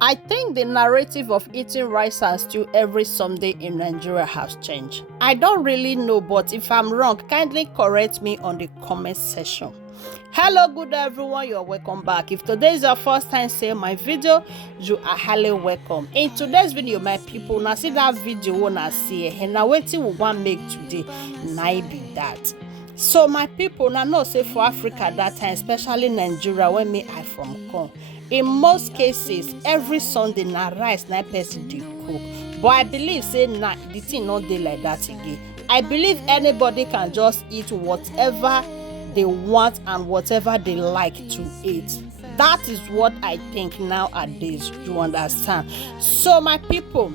I think the narrative of eating rice and stew every Sunday in Nigeria has changed. I don't really know, but if I'm wrong, kindly correct me on the comment section. Hello, good everyone, you're welcome back. If today is your first time seeing my video, you are highly welcome. In today's video, my people, now see that video wanna see and now waiting we want make today, now be that. So my people, now know say for Africa that time, especially Nigeria, where me I from come. In most cases, every Sunday na rice na person dey cook. But I believe say na the thing not dey like that again. I believe anybody can just eat whatever they want and whatever they like to eat. That is what I think nowadays. You understand? So my people,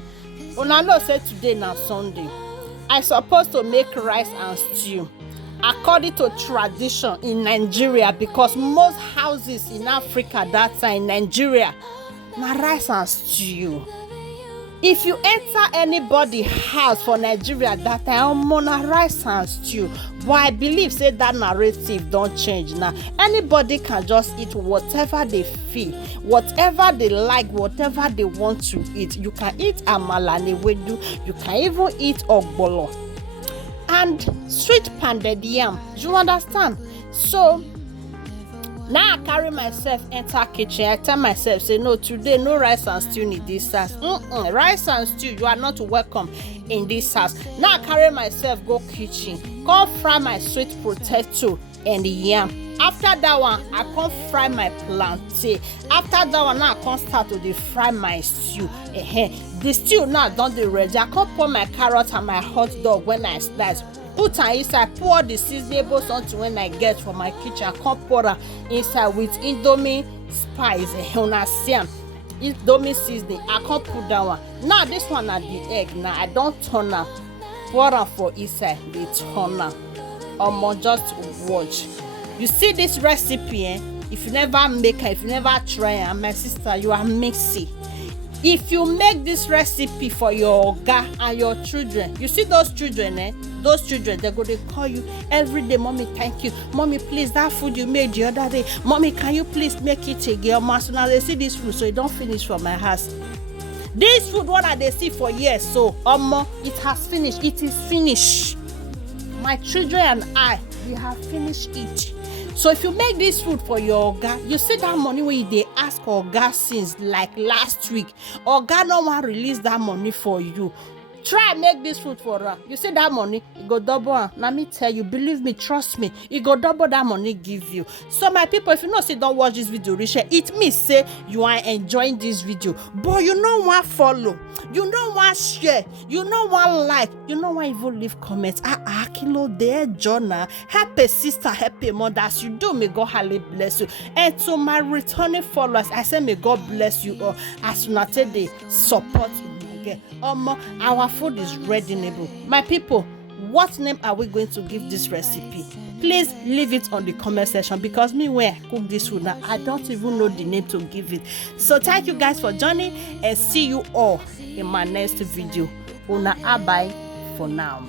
una know say today na Sunday. I supposed to make rice and stew according to tradition in Nigeria, because most houses in Africa that time in Nigeria na rice and stew. If you enter anybody house for Nigeria that time, na rice and stew. But I believe say that narrative don't change now. Anybody can just eat whatever they feel, whatever they like, whatever they want to eat. You can eat amala and ewedu, you can even eat ogbolo and sweet pounded yam. You understand? So now I carry myself enter kitchen. I tell myself, say no, today no rice and stew in this house. Rice and stew, you are not welcome in this house. Now I carry myself go kitchen, come fry my sweet potato and yam. After that one, I come fry my plantain. After that one, now I come start to fry my stew. The stew now don dey ready. I come pour my carrot and my hot dog when I slice. Put am inside, pour the seasonable something when I get from my kitchen. I come pour am inside with Indomie spice. Una see am, Indomie seasoning. I come put that one. Now this one na the egg. Now I don't turn am, pour am for inside. Dey turn am. Just watch. You see this recipe, if you never make it, if you never try it, my sister, you are mixy. If you make this recipe for your oga and your children, you see those children, they're going to call you every day. Mommy, thank you. Mommy, please, that food you made the other day. Mommy, can you please make it again? So now they see this food, so it don't finish from my house. This food, what they see for years, so it has finished. It is finished. My children and I, we have finished it. So if you make this food for your oga, you see that money when they ask oga since like last week, oga no one release that money for you. Try make this food for her. You see that money, it go double. Let me tell you, believe me, trust me, it go double that money give you. So my people, if you know say don't watch this video, it means say you are enjoying this video, but you know what follow, you know what share, you know what like, you know what even leave comments. Kilo there, Jonah, help a sister, help a mother. As you do, may God highly bless you. And to my returning followers, I say may God bless you all as soon as they support you. Our food is ready-able. My people, what name are we going to give this recipe? Please leave it on the comment section, because me when I cook this food now, I don't even know the name to give it. So thank you guys for joining, and see you all in my next video. Una bye for now.